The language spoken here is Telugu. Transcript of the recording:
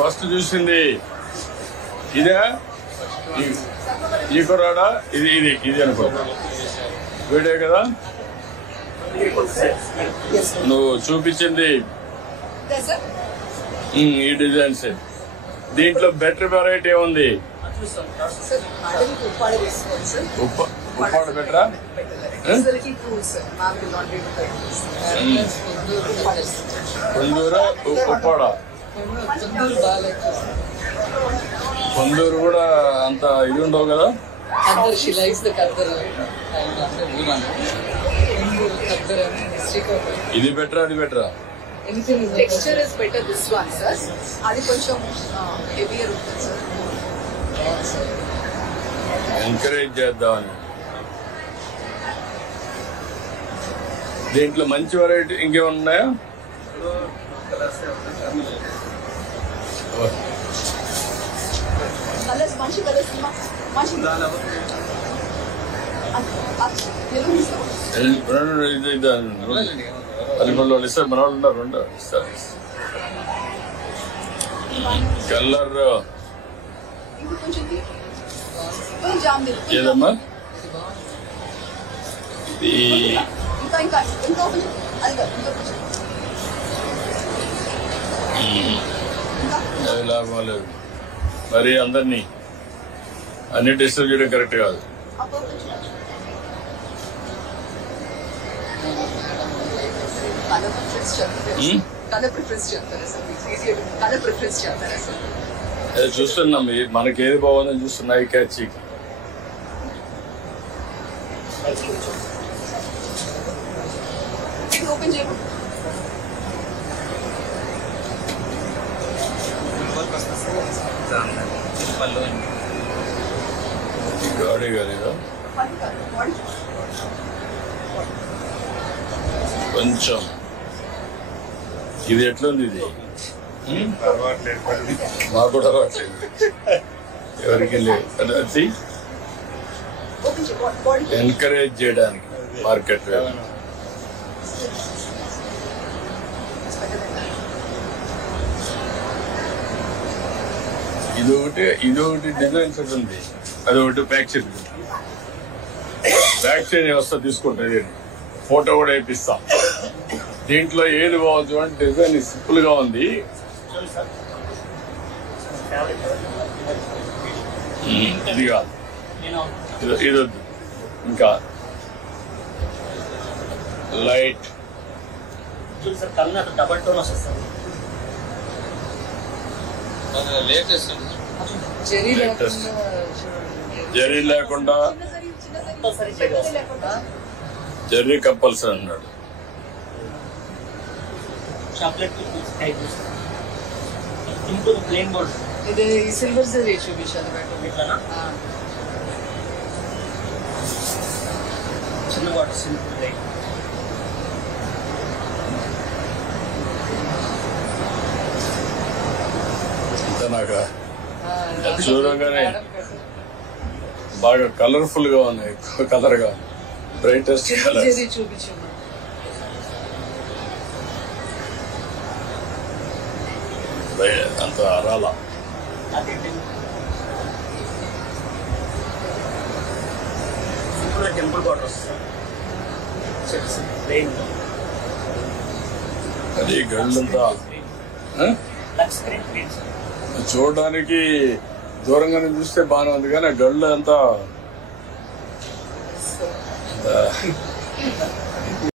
ఫస్ట్ చూసింది ఇదే ఈ కుర్రాడా ఇది అనుకో వీడే కదా నువ్వు చూపించింది ఈ డిజైన్స్ దీంట్లో బెటర్ వెరైటీ ఉంది ఉప్పాడ బెటరా కొందూరు ఉప్పాడ కొందూరు కూడా అంత ఇది ఉండవు కదా ఇది బెటరా అది బెటరా Texture is better this one, sir. అది కొంచెం heavier ఉంటుంది sir. ఎంకరేజ్ చేద్దామని దీంట్లో మంచి వెరైటీ ఇంకేమైనా ఉన్నాయా కలర్స్ మంచి కలర్స్ మంచి అది రెండు వాళ్ళు ఇస్తారు మన వాళ్ళు ఉన్నారు రెండు ఇస్తారు కలర్ ఏదమ్మా అది లాభం లేదు మరి అందరినీ అన్ని డిస్టర్బ్ చేయడం కరెక్ట్ కాదు చూస్తున్నాం మనకి ఏది బాగుందని చూస్తున్నా ఈ క్యాచ్ గాడి కాలేదా కొంచెం ఇది ఎట్లుంది ఇది మాకు కూడా అలవాట్లేదు ఎవరికి లేదు ఎంకరేజ్ చేయడానికి మార్కెట్ ఇదొకటి డిజైన్ సెట్ ఉంది అదొకటి బ్యాక్ సైడ్ వస్తా తీసుకుంటా ఫోటో కూడా వేపిస్తా దీంట్లో ఏది బాగుంది అంటే డిజైన్ సింపుల్ గా ఉంది ఇది కాదు ఇది వద్దు ఇంకా లైట్ జరీ లేకుండా జరీ కంపల్సరీ అన్నాడు ఇది సిల్వర్ జరీ చూపించాలి చిన్న వాటర్ సింపుల్ నాకు చూడంగానే బాగా కలర్ఫుల్ గా ఉన్నాయి ఎక్కువ కలర్ గా బ్రైటెస్ట్ కలర్ చూపించండి అంత అరాలా టెంపుల్ వాటర్స్ అది గళ్ళంతా చూడడానికి దూరంగానే చూస్తే బాగానే ఉంది కానీ గళ్ళు అంతా